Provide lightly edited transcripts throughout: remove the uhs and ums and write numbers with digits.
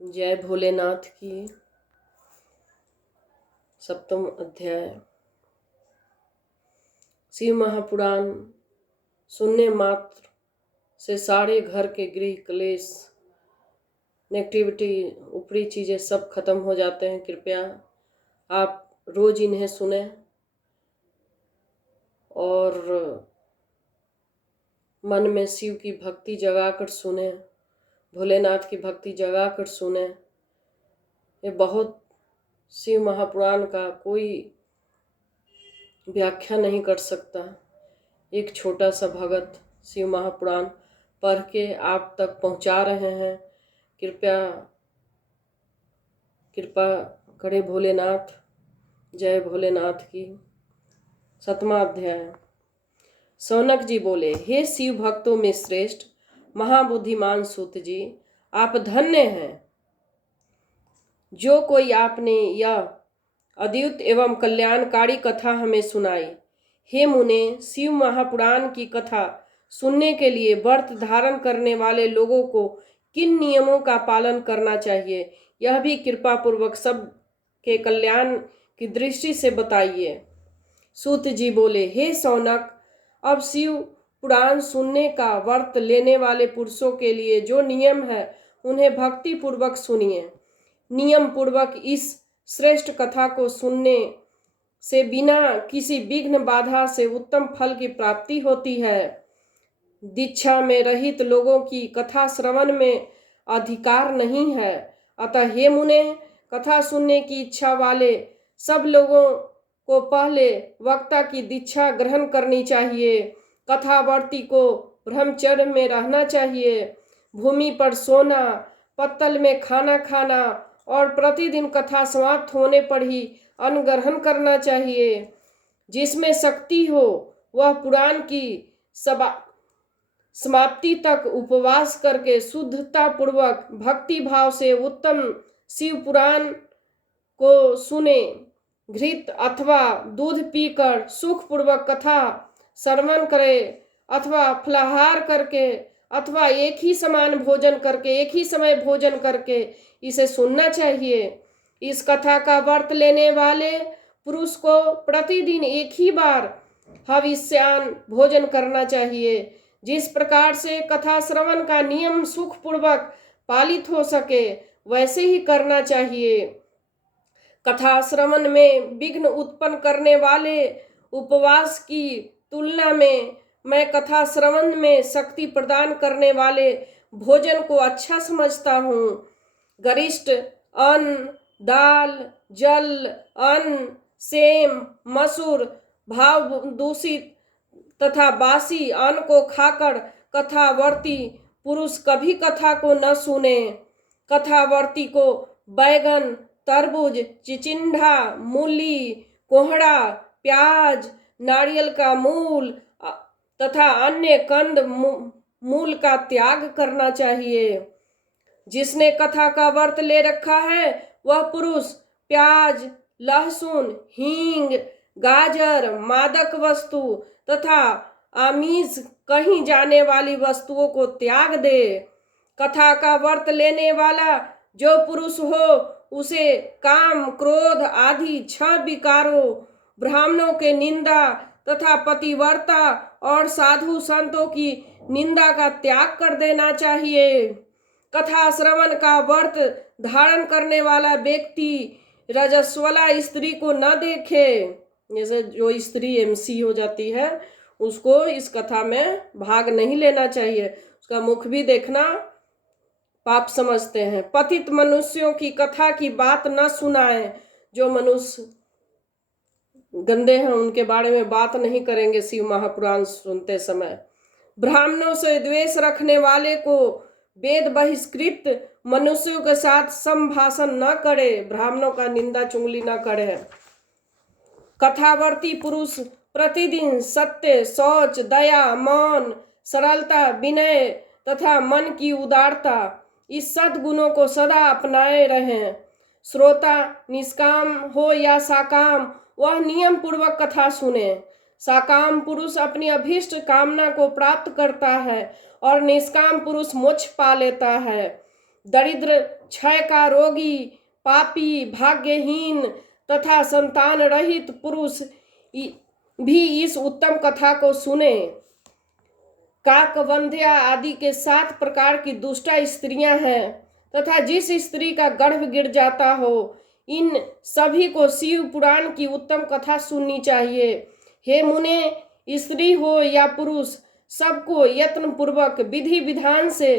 जय भोलेनाथ की। सप्तम अध्याय। शिव महापुराण सुनने मात्र से सारे घर के गृह क्लेश, नेगेटिविटी, ऊपरी चीज़ें सब खत्म हो जाते हैं। कृपया आप रोज इन्हें सुने और मन में शिव की भक्ति जगाकर सुने, भोलेनाथ की भक्ति जगाकर सुने। ये बहुत शिव महापुराण का कोई व्याख्या नहीं कर सकता। एक छोटा सा भगत शिव महापुराण पढ़ के आप तक पहुंचा रहे हैं। कृपया कृपा करे भोलेनाथ। जय भोलेनाथ की। सतमा अध्याय। सौनक जी बोले, हे शिव भक्तों में श्रेष्ठ महाबुद्धिमान सूत जी, आप धन्य हैं। जो कोई आपने यह अद्भुत एवं कल्याणकारी कथा हमें सुनाई। हे मुने, शिव महापुराण की कथा सुनने के लिए व्रत धारण करने वाले लोगों को किन नियमों का पालन करना चाहिए, यह भी कृपा पूर्वक सब के कल्याण की दृष्टि से बताइए। सूत जी बोले, हे सौनक, अब शिव पुराण सुनने का व्रत लेने वाले पुरुषों के लिए जो नियम है उन्हें भक्ति पूर्वक सुनिए। नियम पूर्वक इस श्रेष्ठ कथा को सुनने से बिना किसी विघ्न बाधा से उत्तम फल की प्राप्ति होती है। दीक्षा में रहित लोगों की कथा श्रवण में अधिकार नहीं है। अतः हे मुने, कथा सुनने की इच्छा वाले सब लोगों को पहले वक्ता की दीक्षा ग्रहण करनी चाहिए। कथावर्ती को ब्रह्मचर्य में रहना चाहिए। भूमि पर सोना, पत्तल में खाना खाना और प्रतिदिन कथा समाप्त होने पर ही अन्न ग्रहण करना चाहिए। जिसमें शक्ति हो वह पुराण की समाप्ति तक उपवास करके शुद्धता पूर्वक भक्ति भाव से उत्तम शिव पुराण को सुने। घृत अथवा दूध पीकर सुख पूर्वक कथा श्रवण करे अथवा फलाहार करके अथवा एक ही समय भोजन करके इसे सुनना चाहिए। इस कथा का व्रत लेने वाले पुरुष को प्रतिदिन एक ही बार हविष्यान्न भोजन करना चाहिए। जिस प्रकार से कथा श्रवण का नियम सुख पूर्वक पालित हो सके वैसे ही करना चाहिए। कथा श्रवण में विघ्न उत्पन्न करने वाले उपवास की तुलना में मैं कथा श्रवण में शक्ति प्रदान करने वाले भोजन को अच्छा समझता हूँ। गरिष्ठ अन्न, दाल, जल, अन्न, सेम, मसूर, भाव दूषित तथा बासी अन्न को खाकर कथावर्ती पुरुष कभी कथा को न सुने। कथावर्ती को बैगन, तरबूज, चिचिंडा, मूली, कोहड़ा, प्याज, नारियल का मूल तथा अन्य कंद मूल का त्याग करना चाहिए। जिसने कथा का व्रत ले रखा है वह पुरुष प्याज, लहसुन, हींग, गाजर, मादक वस्तु तथा आमिष कहीं जाने वाली वस्तुओं को त्याग दे। कथा का व्रत लेने वाला जो पुरुष हो उसे काम, क्रोध आदि 6 विकारों, ब्राह्मणों के निंदा तथा पतिव्रता और साधु संतों की निंदा का त्याग कर देना चाहिए। कथा श्रवण का व्रत धारण करने वाला व्यक्ति रजस्वला स्त्री को न देखे। जैसे जो स्त्री एमसी हो जाती है उसको इस कथा में भाग नहीं लेना चाहिए। उसका मुख भी देखना पाप समझते हैं। पतित मनुष्यों की कथा की बात न सुनाएं। जो मनुष्य गंदे हैं उनके बारे में बात नहीं करेंगे शिव महापुराण सुनते समय। ब्राह्मणों से द्वेष रखने वाले को वेद बहिष्कृत मनुष्यों के साथ संभाषण न करे, ब्राह्मणों का निंदा चुगली न करे। कथावर्ती पुरुष प्रतिदिन सत्य, शौच, दया, मौन, सरलता, विनय तथा मन की उदारता इस सद्गुणों को सदा अपनाए रहें। श्रोता निष्काम हो या साकाम वह नियम पूर्वक कथा सुने। साकाम पुरुष अपनी अभीष्ट कामना को प्राप्त करता है और निष्काम पुरुष मोक्ष पा लेता है। दरिद्र, क्षय का रोगी, पापी, भाग्यहीन तथा संतान रहित पुरुष भी इस उत्तम कथा को सुने। काकवंध्या आदि के 7 प्रकार की दुष्टा स्त्रियां हैं तथा जिस स्त्री का गर्भ गिर जाता हो, इन सभी को शिव पुराण की उत्तम कथा सुननी चाहिए। हे मुने, स्त्री हो या पुरुष, सबको यत्न पूर्वक विधि विधान से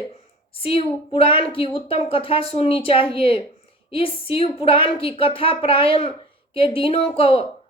शिव पुराण की उत्तम कथा सुननी चाहिए। इस शिव पुराण की कथा पारायण के दिनों को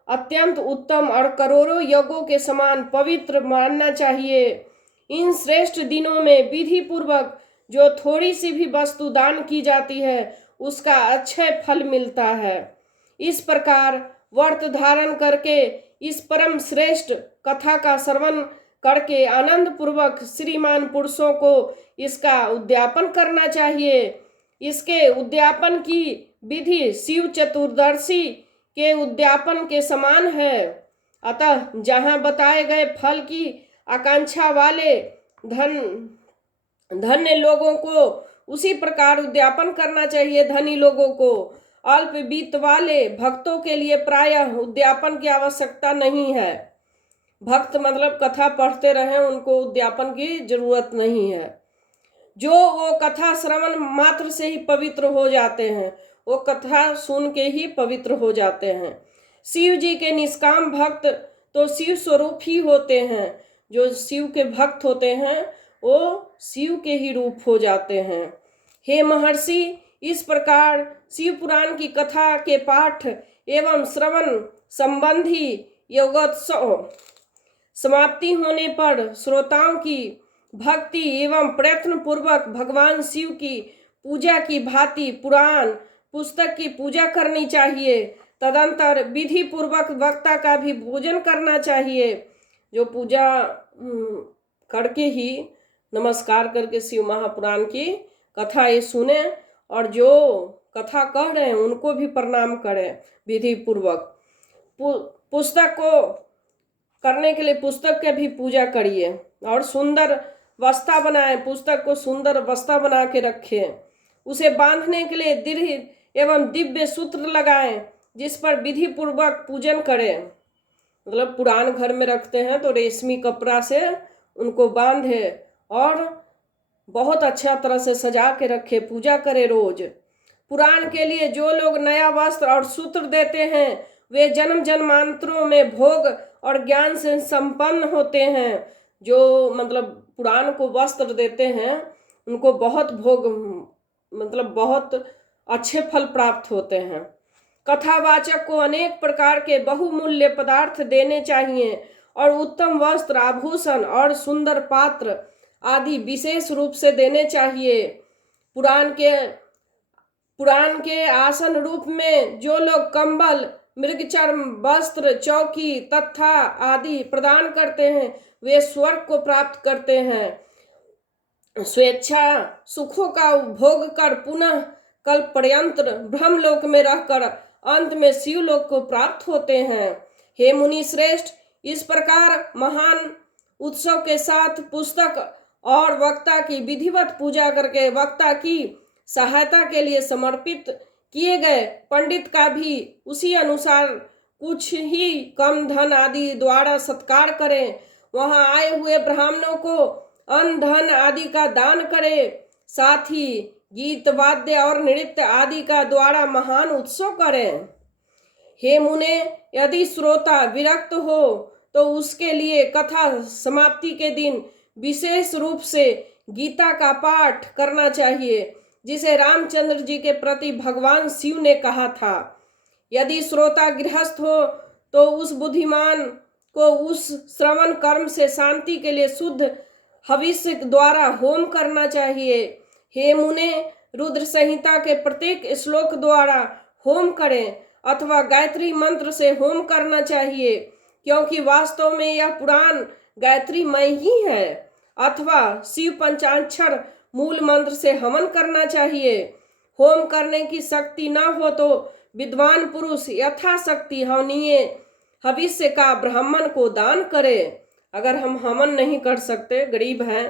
अत्यंत उत्तम और करोड़ों यज्ञों के समान पवित्र मानना चाहिए। इन श्रेष्ठ दिनों में विधि पूर्वक जो थोड़ी सी भी वस्तु दान की जाती है, उसका अक्षय फल मिलता है। इस प्रकार व्रत धारण करके इस परम श्रेष्ठ कथा का श्रवण करके आनंद पूर्वक श्रीमान पुरुषों को इसका उद्यापन करना चाहिए। इसके उद्यापन की विधि शिव चतुर्दशी के उद्यापन के समान है। अतः जहाँ बताए गए फल की आकांक्षा वाले धन्य लोगों को उसी प्रकार उद्यापन करना चाहिए। धनी लोगों को, अल्प वित्त वाले भक्तों के लिए प्रायः उद्यापन की आवश्यकता नहीं है। भक्त मतलब कथा पढ़ते रहें, उनको उद्यापन की जरूरत नहीं है। जो वो कथा श्रवण मात्र से ही पवित्र हो जाते हैं, वो कथा सुन के ही पवित्र हो जाते हैं। शिव जी के निष्काम भक्त तो शिव स्वरूप ही होते हैं। जो शिव के भक्त होते हैं वो शिव के ही रूप हो जाते हैं। हे महर्षि, इस प्रकार शिव पुराण की कथा के पाठ एवं श्रवण संबंधी योगोत्सव समाप्ति होने पर श्रोताओं की भक्ति एवं प्रयत्न पूर्वक भगवान शिव की पूजा की भांति पुराण पुस्तक की पूजा करनी चाहिए। तदंतर विधि पूर्वक वक्ता का भी पूजन करना चाहिए। जो पूजा करके ही नमस्कार करके शिव महापुराण की कथा ये सुने और जो कथा कह रहे हैं उनको भी प्रणाम करें विधि पूर्वक। पुस्तक को करने के लिए पुस्तक के भी पूजा करिए और सुंदर बस्ता बनाएं। पुस्तक को सुंदर बस्ता बना के रखें। उसे बांधने के लिए दृढ़ एवं दिव्य सूत्र लगाएं, जिस पर विधि पूर्वक पूजन करें। मतलब पुराण घर में रखते हैं तो रेशमी कपड़ा से उनको बांधे और बहुत अच्छा तरह से सजा के रखे, पूजा करे रोज। पुराण के लिए जो लोग नया वस्त्र और सूत्र देते हैं वे जन्म जन्मांतरों में भोग और ज्ञान से संपन्न होते हैं। जो मतलब पुराण को वस्त्र देते हैं उनको बहुत भोग मतलब बहुत अच्छे फल प्राप्त होते हैं। कथावाचक को अनेक प्रकार के बहुमूल्य पदार्थ देने चाहिए और उत्तम वस्त्र, आभूषण और सुंदर पात्र आदि विशेष रूप से देने चाहिए। पुराण के आसन रूप में जो लोग कंबल, मृगचर्म, वस्त्र, चौकी तथा आदि प्रदान करते हैं वे स्वर्ग को प्राप्त करते हैं। स्वेच्छा सुखों का भोग कर पुनः कल्प पर्यंत ब्रह्मलोक में रहकर अंत में शिवलोक को प्राप्त होते हैं। हे मुनि श्रेष्ठ, इस प्रकार महान उत्सव के साथ पुस्तक और वक्ता की विधिवत पूजा करके वक्ता की सहायता के लिए समर्पित किए गए पंडित का भी उसी अनुसार कुछ ही कम धन आदि द्वारा सत्कार करें। वहां आए हुए ब्राह्मणों को अन्न धन आदि का दान करें। साथ ही गीत वाद्य और नृत्य आदि का द्वारा महान उत्सव करें। हे मुने, यदि श्रोता विरक्त हो तो उसके लिए कथा समाप्ति के दिन विशेष रूप से गीता का पाठ करना चाहिए, जिसे रामचंद्र जी के प्रति भगवान शिव ने कहा था। यदि श्रोता गृहस्थ हो तो उस बुद्धिमान को उस श्रवण कर्म से शांति के लिए शुद्ध हविष्य द्वारा होम करना चाहिए। हे मुने, रुद्र संहिता के प्रत्येक श्लोक द्वारा होम करें अथवा गायत्री मंत्र से होम करना चाहिए, क्योंकि वास्तव में यह पुराण गायत्रीमय ही है। अथवा शिव पंचाक्षर मूल मंत्र से हवन करना चाहिए। होम करने की शक्ति न हो तो विद्वान पुरुष यथाशक्ति हवनीय हविष्य का ब्राह्मण को दान करे। अगर हम हवन नहीं कर सकते, गरीब हैं,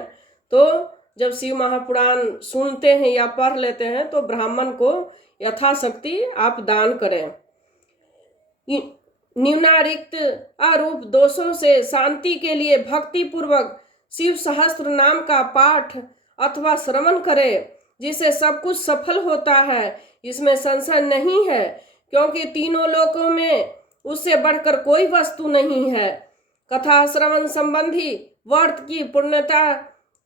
तो जब शिव महापुराण सुनते हैं या पढ़ लेते हैं तो ब्राह्मण को यथाशक्ति आप दान करें। निम्नलिखित आरूप दोषों से शांति के लिए भक्ति पूर्वक शिव सहस्त्र नाम का पाठ अथवा श्रवण करें, जिससे सब कुछ सफल होता है। इसमें संशय नहीं है, क्योंकि तीनों लोकों में उससे बढ़कर कोई वस्तु नहीं है। कथा श्रवण संबंधी व्रत की पूर्णता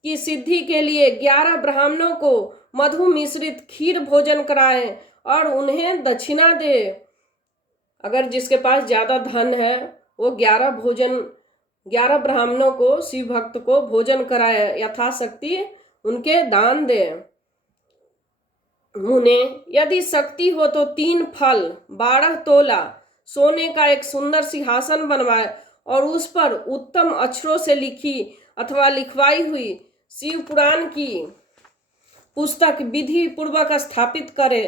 की सिद्धि के लिए 11 ब्राह्मणों को मधु मिश्रित खीर भोजन कराएं और उन्हें दक्षिणा दे। अगर जिसके पास ज्यादा धन है वो 11 ब्राह्मणों को, शिव भक्त को भोजन कराए, यथाशक्ति उनके दान दे। मुने, यदि शक्ति हो तो 3 फल 12 तोला सोने का एक सुंदर सिंहासन बनवाए और उस पर उत्तम अक्षरों से लिखी अथवा लिखवाई हुई शिव पुराण की पुस्तक विधि पूर्वक स्थापित करे।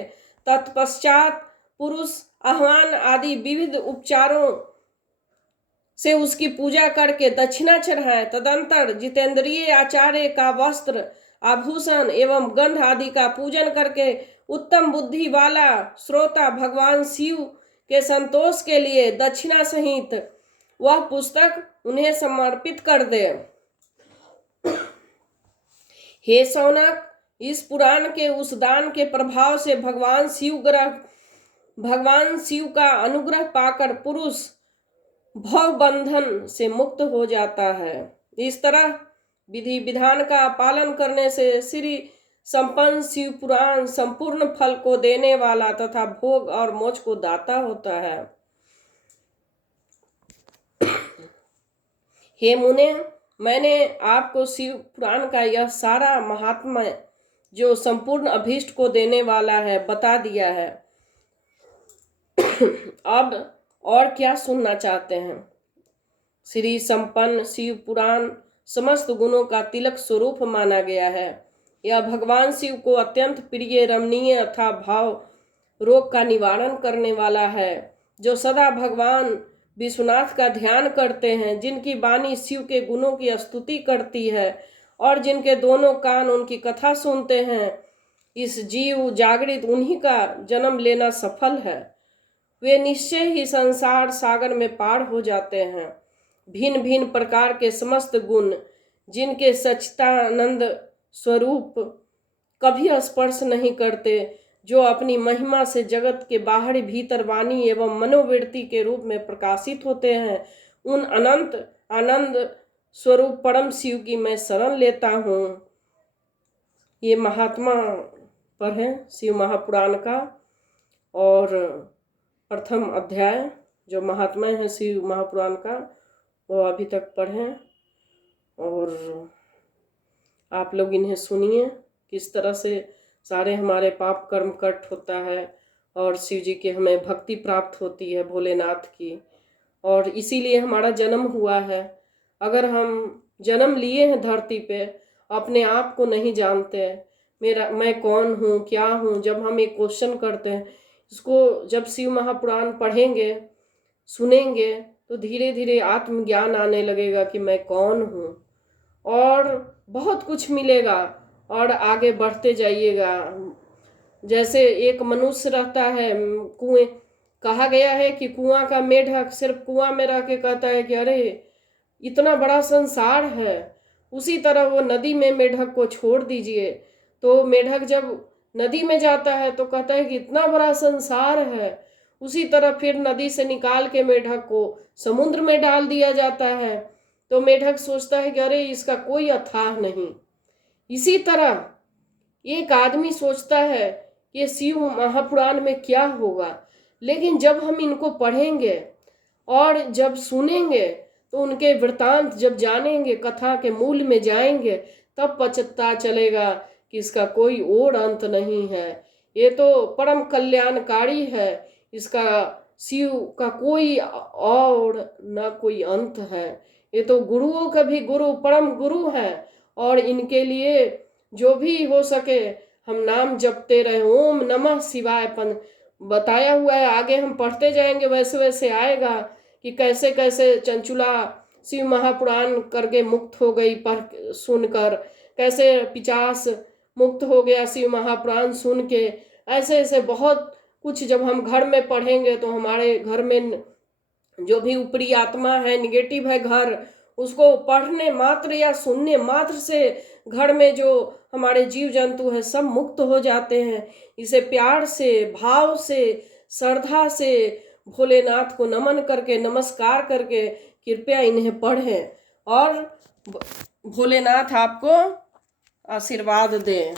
तत्पश्चात पुरुष आह्वान आदि विविध उपचारों से उसकी पूजा करके दक्षिणा चढ़ाए। तदंतर जितेंद्रिय आचार्य का वस्त्र, आभूषण एवं गंध आदि का पूजन करके उत्तम बुद्धि वाला श्रोता भगवान शिव के संतोष के लिए दक्षिणा सहित वह पुस्तक उन्हें समर्पित कर दे। हे शौनक, इस पुराण के उस दान के प्रभाव से भगवान शिव का अनुग्रह पाकर पुरुष भव बंधन से मुक्त हो जाता है। इस तरह विधि विधान का पालन करने से श्री संपन्न शिव पुराण संपूर्ण फल को देने वाला तथा भोग और मोक्ष को दाता होता है। हे मुने, मैंने आपको शिव पुराण का यह सारा महात्म्य जो संपूर्ण अभीष्ट को देने वाला है बता दिया है। अब और क्या सुनना चाहते हैं? श्री संपन्न शिव पुराण समस्त गुणों का तिलक स्वरूप माना गया है। यह भगवान शिव को अत्यंत प्रिय, रमणीय तथा भाव रोग का निवारण करने वाला है। जो सदा भगवान विश्वनाथ का ध्यान करते हैं, जिनकी वाणी शिव के गुणों की स्तुति करती है और जिनके दोनों कान उनकी कथा सुनते हैं, इस जीव जागृत उन्हीं का जन्म लेना सफल है। वे निश्चय ही संसार सागर में पार हो जाते हैं। भिन्न भिन्न प्रकार के समस्त गुण, जिनके सच्चिदानंद स्वरूप कभी स्पर्श नहीं करते, जो अपनी महिमा से जगत के बाहर भीतर वाणी एवं मनोवृत्ति के रूप में प्रकाशित होते हैं, उन अनंत आनंद स्वरूप परम शिव की मैं शरण लेता हूँ। ये महात्मा पर है शिव महापुराण का, और प्रथम अध्याय जो महात्मा है शिव महापुराण का वो अभी तक पढ़ें और आप लोग इन्हें सुनिए, किस तरह से सारे हमारे पाप कर्म कट होता है और शिव जी की हमें भक्ति प्राप्त होती है, भोलेनाथ की। और इसीलिए हमारा जन्म हुआ है। अगर हम जन्म लिए हैं धरती पे, अपने आप को नहीं जानते, मैं कौन हूँ, क्या हूँ, जब हम एक क्वेश्चन करते हैं, इसको जब शिव महापुराण पढ़ेंगे, सुनेंगे, तो धीरे धीरे आत्मज्ञान आने लगेगा कि मैं कौन हूँ, और बहुत कुछ मिलेगा और आगे बढ़ते जाइएगा। जैसे एक मनुष्य रहता है कुएं, कहा गया है कि कुआं का मेढक सिर्फ कुआं में रह के कहता है कि अरे इतना बड़ा संसार है। उसी तरह वो नदी में मेढक को छोड़ दीजिए, तो मेढक जब नदी में जाता है तो कहता है कि इतना बड़ा संसार है। उसी तरह फिर नदी से निकाल के मेढक को समुद्र में डाल दिया जाता है, तो मेढक सोचता है कि अरे इसका कोई अथाह नहीं। इसी तरह एक आदमी सोचता है कि शिव महापुराण में क्या होगा, लेकिन जब हम इनको पढ़ेंगे और जब सुनेंगे तो उनके वृतांत जब जानेंगे, कथा के मूल में जाएंगे, तब पता चलेगा कि इसका कोई और अंत नहीं है। ये तो परम कल्याणकारी है, इसका शिव का कोई और न कोई अंत है। ये तो गुरुओं का भी गुरु, परम गुरु है, और इनके लिए जो भी हो सके हम नाम जपते रहे। ओम नमः शिवाय बताया हुआ है, आगे हम पढ़ते जाएंगे वैसे वैसे आएगा कि कैसे कैसे चंचुला शिव महापुराण करके मुक्त हो गई पढ़ सुनकर, कैसे पिचास मुक्त हो गया शिव महापुराण सुन के। ऐसे ऐसे बहुत कुछ जब हम घर में पढ़ेंगे तो हमारे घर में जो भी ऊपरी आत्मा है, निगेटिव है घर, उसको पढ़ने मात्र या सुनने मात्र से घर में जो हमारे जीव जंतु है सब मुक्त हो जाते हैं। इसे प्यार से, भाव से, श्रद्धा से भोलेनाथ को नमन करके, नमस्कार करके कृपया इन्हें पढ़ें और भोलेनाथ आपको आशीर्वाद दें।